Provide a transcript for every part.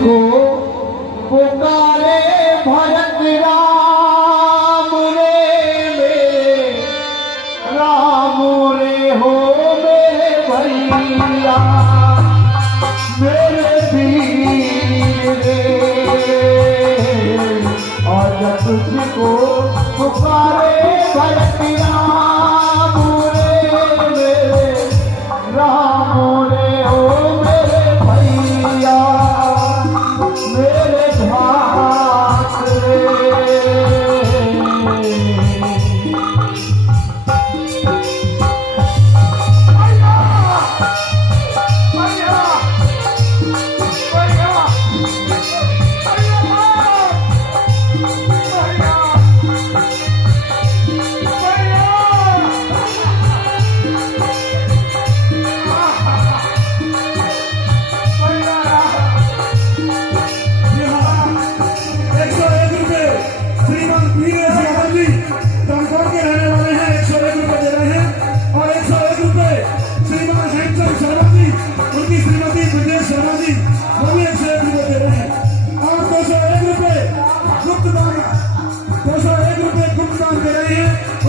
तुझको पुकारे भरत राम रे मेरे राम रे हो मेरे भैया मेरे वीर रे आज तुझको पुकारे भरत राम रे मेरे राम रे हो मेरे भैया मेरे भात रे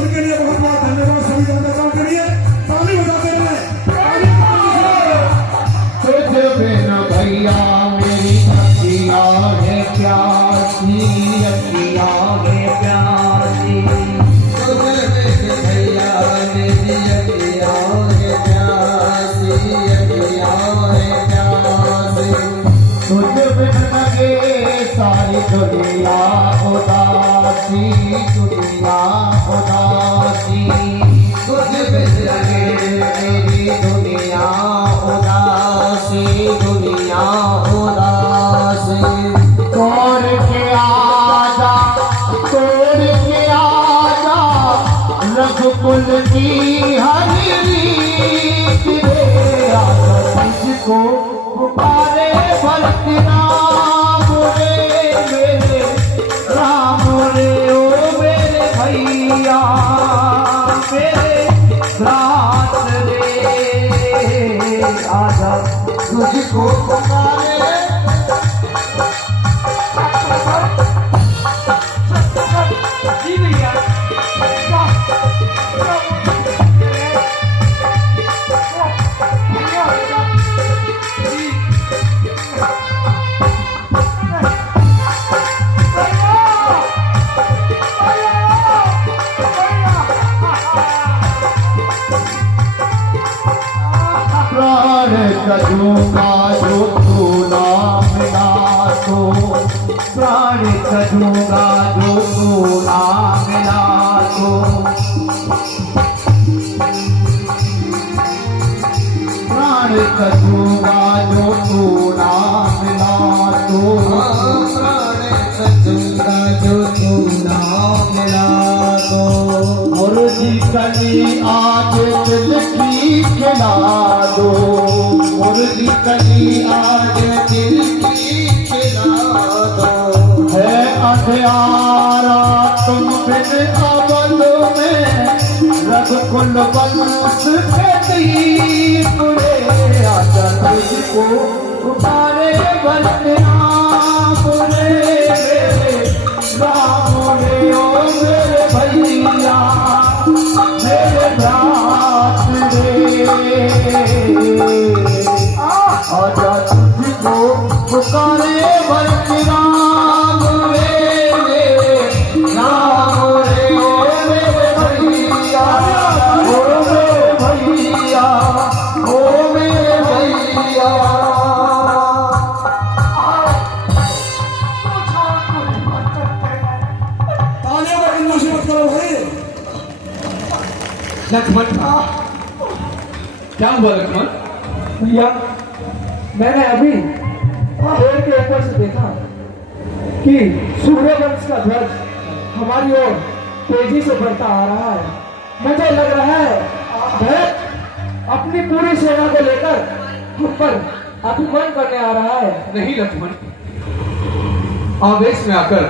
उनके लिए बहुत बहुत धन्यवाद सभी दाताओं के लिए ताली बजाते रहे तुझ बिन भैया मेरी अखिया है प्यासी अखिया है प्यासी तुझ बिन भैया मेरी अखिया है प्यासी अखिया है प्यासी तुझ बिन लगे सारी दुनिया उदासी दुनिया उदासी तुझ बिन लगे मेरी दुनिया उदासी दुनिया उदासी तोड़ के आजा रघुकुल की हरी रीत रे आजा तुझको पुकारे भरत राम रे मेरे राम रे ओ मेरे भैया मेरे भ्रात रे आजा तुझको पुकारे जी भैया प्राण करूँगा जो तू ना मिला तो प्राण करूँगा जो तू ना मिला तो प्राण करूँगा जो तू ना मिला तो प्राण करूँगा जो तू ना मिला तो मुर्गी कली आज दिल की खिला दो मुर्गी कली आज दिल की खिला दो है अंधियारा तुम बिन अबल में रघुकुल वंश के दीप रे आजा तुझको पुकारे भरत राम रे राम रे ओ मेरे भैया मेरे भ्रात रे आजा तुझको पुकारे भरत राम रे राम रे ओ मेरे भैया ओ मेरे भैया ओ मेरे भैया लक्ष्मण क्या हुआ लक्ष्मण? भैया मैंने अभी पेड़ के ऊपर से देखा कि सूर्यवंश का ध्वज हमारी ओर तेजी से बढ़ता आ रहा है। मुझे लग रहा है भरत अपनी पूरी सेना को लेकर हम पर आक्रमण करने आ रहा है। नहीं लक्ष्मण, आवेश में आकर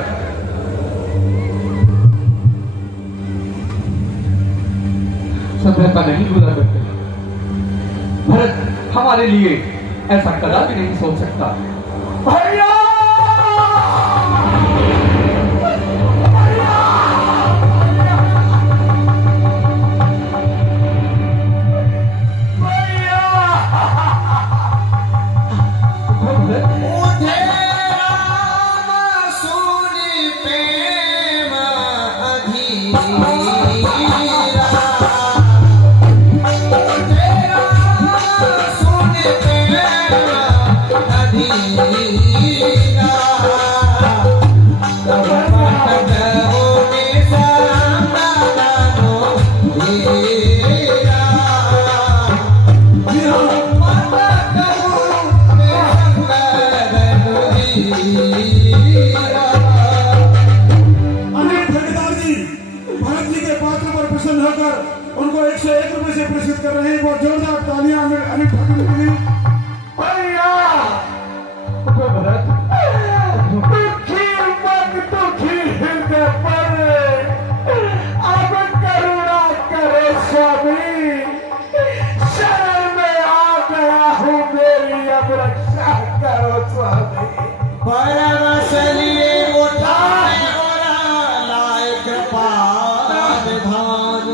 सभ्यता नहीं भूला करते। भरत हमारे लिए ऐसा कदापि नहीं सोच सकता। भैया अनिल ठेकेदार जी भरत जी के पात्र पर प्रसन्न होकर उनको 101 रुपए से पुरस्कृत कर रहे हैं। बहुत जोरदार तालियां अनिल ठाकुर के लिए। भैया भरत दुखी मन दुखी हृदय पर अब करुणा करे स्वामी, शरण में आ गया हूँ, मेरी अब रक्षा करो स्वामी। परवसलिए उठाए और लाए कृपा विधान,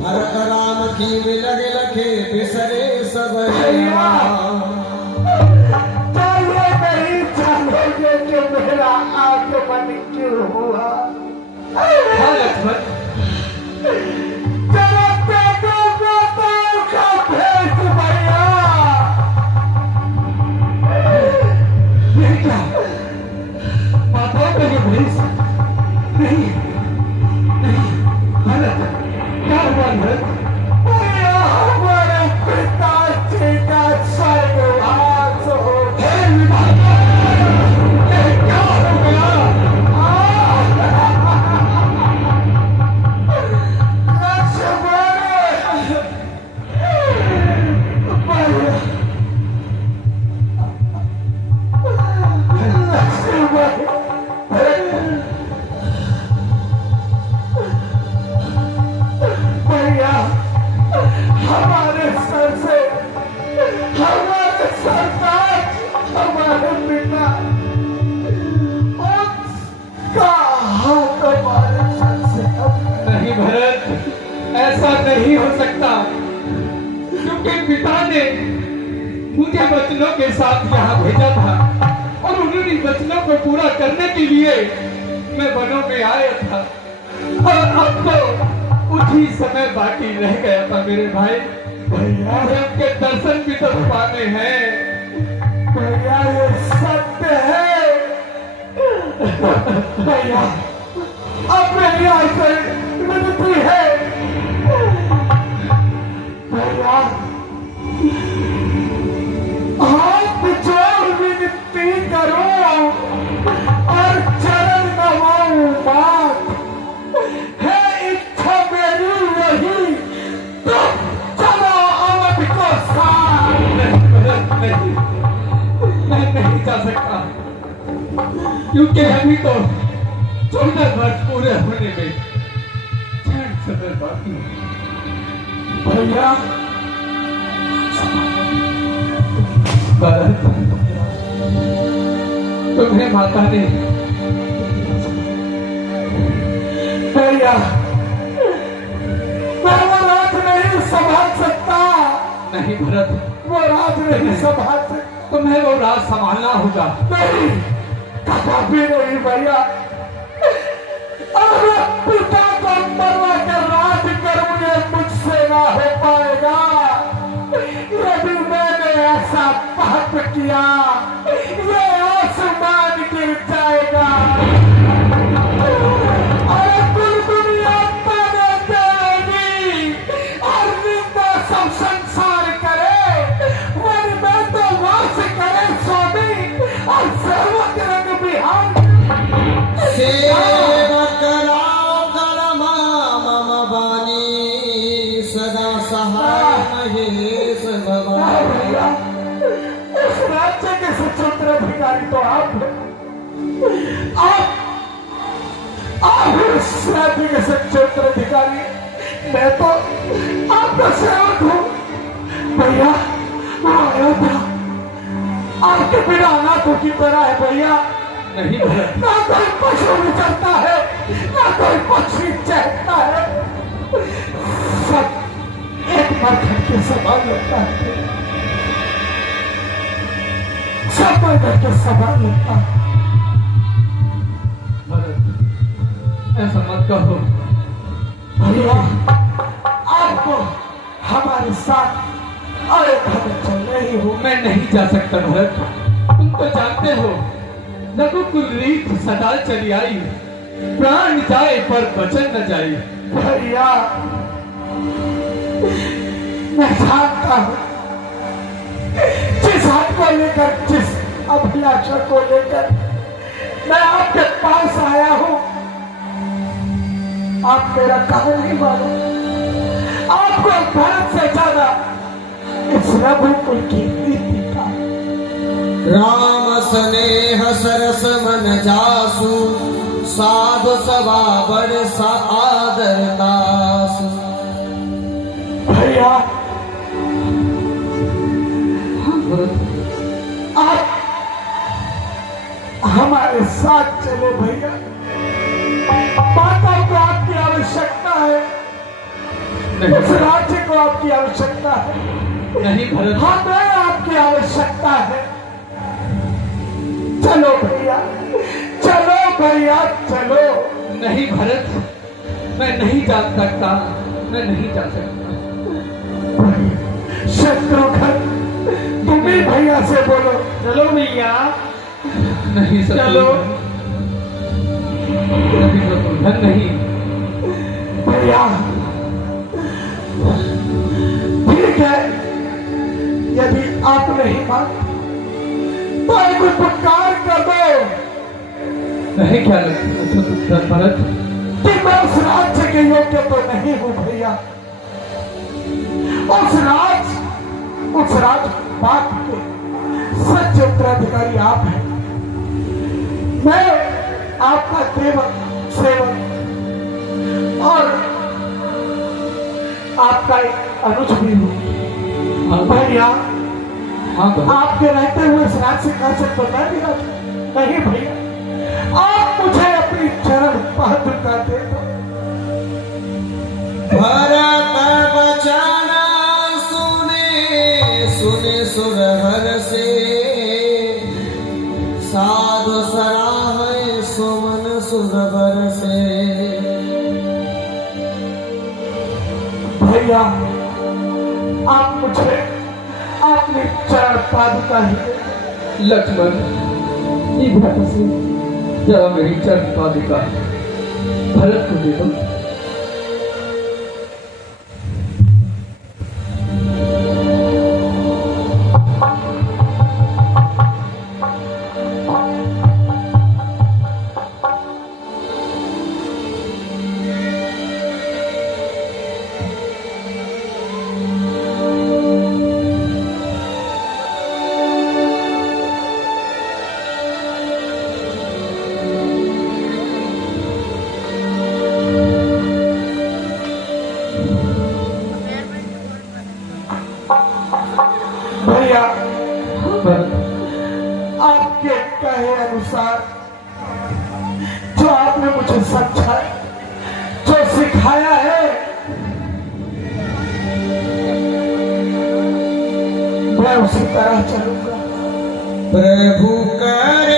भरत राम की विलग लखे बिसरे सब चलो नहीं चलोगे जो मेरा आगमन क्यों हुआ? हाँ लक्ष्मण, चलो बेटों बेटों का भेष भैया। ये क्या माताओं का ये भेष? नहीं नहीं भरत, क्या हुआ भरत? भैया हमारे पिताजी का स्वर्गवास हो गया। ये क्या हो गया? भैया हमारे सर से हमारे सरताज हमारे पिता उसका हाथ हमारे सर से नहीं भरत, ऐसा नहीं हो सकता, क्योंकि पिता ने मुझे वचनों के साथ यहाँ भेजा था और उन्होंने वचनों को पूरा करने के लिए मैं वनों में आया था, और अब तो कुछ ही समय बाकी रह गया था मेरे भाई। भैया मुझे उनके दर्शन भी तो पाने हैं। भैया ये सत्य है। भैया अब मेरी आपसे विनती है भैया, हाथ जोड़ विनती करो और चरण नवाऊं बात है, इच्छा मेरी यही, तो चलो अवध को साथ। नहीं भरत, नहीं, मैं नहीं जा सकता, क्योंकि अभी तो 14 वर्ष पूरे होने में क्षण समय बाकी है। भैया भरत, तुम्हें माता ने भैया मैं वो रात नहीं संभाल सकता, नहीं भरत, वो रात नहीं संभाल सकता। तुम्हें वो रात संभालना होगा। नहीं कभी नहीं भैया, और पिता को मरवा कर राज करूं ये मुझसे ना हो पाएगा। यदि मैंने ऐसा पाप किया ये आसमान गिर जाएगा और कुल दुनिया ताने देगी और निंदा सब संसार करे, वन में तो वास करे स्वामी और सेवक रंग बिहार। सेवक राव करमा मम बानी, सदा सहाय महेश भगवान। भैया इस राज्य के स्वतंत्र अधिकारी तो आप हैं। आप इस राज्य के स्वतंत्र अधिकारी, मैं तो आपका सेवक हूँ। भैया वो आया था आपके बिना अनाथों की तरह है भैया। नहीं भरत, ना कोई पशु विचरता है ना कोई पक्षी चहकता है, सब एक मरघट के समान लगता है, सब मरघट के समान लगता है। भरत, ऐसा मत कहो। भैया आपको हमारे साथ अयोध्या में चलना ही हो। मैं नहीं जा सकता भरत, तुम तो जानते हो रघुकुल रीत सदा चली आई, प्राण जाए पर वचन न जाए। भैया मैं जानता हूँ जिस हाथ को लेकर, जिस अभिलाषा को लेकर मैं आपके पास आया हूँ, आप मेरा कहा नहीं मानो। आपको भारत से ज्यादा इस रघुकुल की रीति का राम स्नेह सरस मन जासु, साधु सभा बड़ सा आदर दासु। भैया आप हमारे साथ चले भैया। माता को आपकी आवश्यकता है, उस राज्य को आपकी आवश्यकता है, नहीं भरत, हमें आपकी आवश्यकता है। चलो भैया, चलो भैया, चलो। नहीं भरत, मैं नहीं जा सकता, मैं नहीं जा सकता। शत्रुघ्न तुम ही भैया से बोलो। चलो भैया। नहीं चलो, नहीं शत्रुघ्न, नहीं भैया। ठीक है, यदि आप नहीं मानते तो एक उपकार कर दो। नहीं क्या लगता भरत कि मैं उस राज्य के योग्य तो नहीं हूं भैया। उस राजपाट के सच्चे उत्तराधिकारी आप हैं। मैं आपका सेवक और आपका एक अनुज भी हूं भैया। हाँ भरत, आपके रहते हुए इस राज्य से कह सकते मैं भी नहीं भैया। आप मुझे अपनी चरण पादुका दे दो। भरत बचन सुने सुने सुरहर से, साधु सराहे सुमन सुरवर से। भैया आप मुझे अपनी चरण पादुका ही दे दो। लक्ष्मण ये भरत से जरा मेरी चरण पादुका भरत को दे दो। भैया भरत, आपके कहे अनुसार जो आपने मुझे समझाया, जो सिखाया है, मैं उसी तरह चलूंगा। प्रभु करे